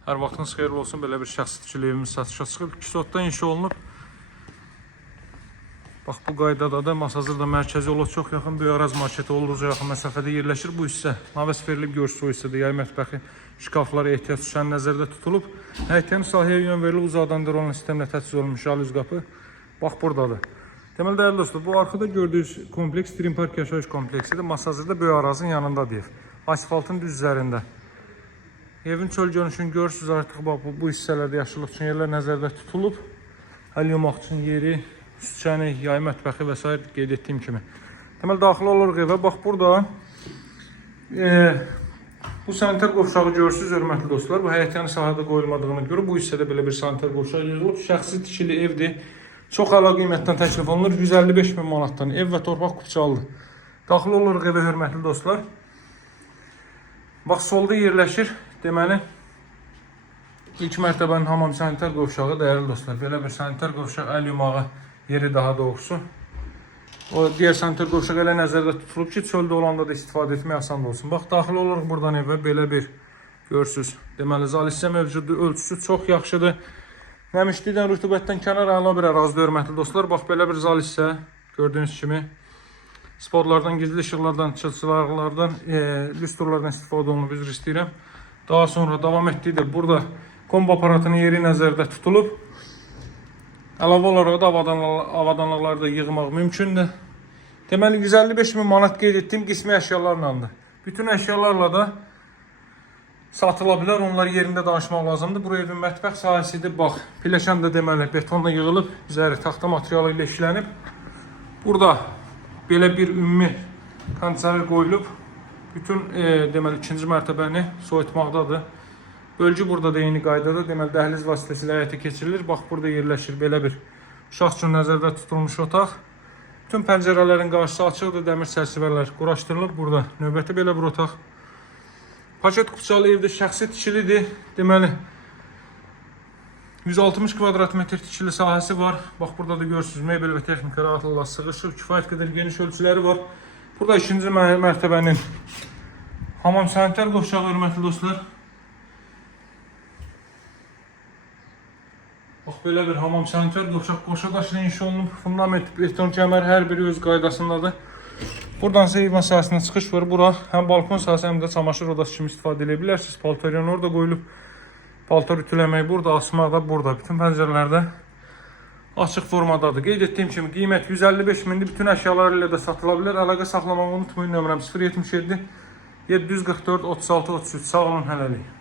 Hər vaxtınız xeyirli olsun. Belə bir şəxsi tikili evimiz satışa çıxıb. 2 sotdan inşa olunub. Bax, bu qaydada da Masazırda mərkəzi yola çox yaxın Böyük Araz marketi olduqca yaxın məsafədə yerləşir. Bu hissə naves verilib, görürsü o hissədə yay mətbəxi, şkaflar, ehtiyac düşən nəzərdə tutulub. Həyətənin sahəyə yön verilib, uzadan olan sistemlə təchiz olunmuş jalüz qapı. Bax, buradadır. Deməli, dəyərli dostlar, bu arkada gördüyünüz kompleks Dream Park yaşayış kompleksidir. Masazırda Böyük Arazın yanındadır ev. Asfaltın düz üzərində. Evin çöl görünüşünü görürsünüz artıq. Bax, bu hissələrdə yaşıllıq üçün yerlər nəzərdə tutulub. Əl yumaq üçün yeri, süçəni, yay mətbəxi və s. qeyd etdiyim kimi. Deməli, daxil oluruq evə. Bax, burada bu sanitar qovşağı görürsünüz, hörmətli dostlar. Bu həyətyanı sahədə qoyulmadığına görə bu hissədə belə bir sanitar qovşağı yığılıb. Şəxsi tikili evdir. Çox əla qiymətdən təklif olunur. 155 min manatdan ev və torpaq kupçalıdır. Daxil oluruq evə, hörmətli dostlar. Bax, solda yerləşir. Deməli, ilk mərtəbənin hamam sanitar qovşağı, dəyərli dostlar. Belə bir sanitar qovşaq, əl yumağı yeri daha doğrusu. O digər sanitar qovşaq elə nəzərdə tutulub ki, çöldə olanda da istifadə etmək asan olsun. Bax, daxil oluruq buradan evə, belə bir görürsünüz. Deməli, zal hissə mövcuddur, ölçüsü çox yaxşıdır. Nəmişlikdən, rütubətdən kənar əla bir ərazidə, hörmətli dostlar. Bax, belə bir zal hissə, gördüyünüz kimi. Sportlardan, gizli işıqlardan, çılçılarlardan, lüstrlardan istifadə olunub, üzr istəyirəm. Daha sonra davam etdikdə burada kombo aparatının yeri nəzərdə tutulub. Əlavə olaraq da avadanlıqları da yığmaq mümkündür. Deməli, 155 min manat qeyd etdiyim qismi əşyalarlandır. Bütün əşyalarla da satıla bilər, onlar yerində danışmaq lazımdır. Bura evin mətbəx sahəsidir. Bax, pilləkən də deməli betonla yığılıb, üzəri taxta materialı ilə işlənib. Burada belə bir ümumi kondisioner qoyulub. Bütün deməli ikinci mərtəbəni soyutmaqdadır. Bölgü burada da eyni qaydada, deməli dəhliz vasitəsilə həyata keçirilir. Bax, burada yerləşir belə bir uşaq üçün nəzərdə tutulmuş otaq. Bütün pəncərələrin qarşısı açıqdır, dəmir çərçivələr quraşdırılıb burada. Növbəti belə bir otaq. Paket kupçalı evdə şəxsi tikilidir. Deməli 160 kvadrat metr tikili sahəsi var. Bax, burada da görürsünüz, mebel və texnika rahatlıqla sığışıb, kifayət qədər geniş ölçüləri var. Burada ikinci mərtəbənin hamam sanitar qovşağı, hörmətli dostlar. Bax, belə bir hamam sanitar qovşaq qoşa daşla inşa olunub. Fundament, beton kəmər hər biri öz qaydasındadır. Buradan isə ev sahəsinə çıxış var. Bura həm balkon sahəsi, həm də çamaşır odası kimi istifadə edə bilərsiniz. Paltaryon orada qoyulub. Paltar ütüləmək burada, asmaq da burada. Bütün pəncərələrdə açıq formadadır. Qeyd etdiyim kimi qiymət 155 mindir. Bütün əşyalar ilə də satıla bilər. Əlaqə saxlamağı unutmayın. Nömrəm 077 744 36 33. Sağ olun, hələlik.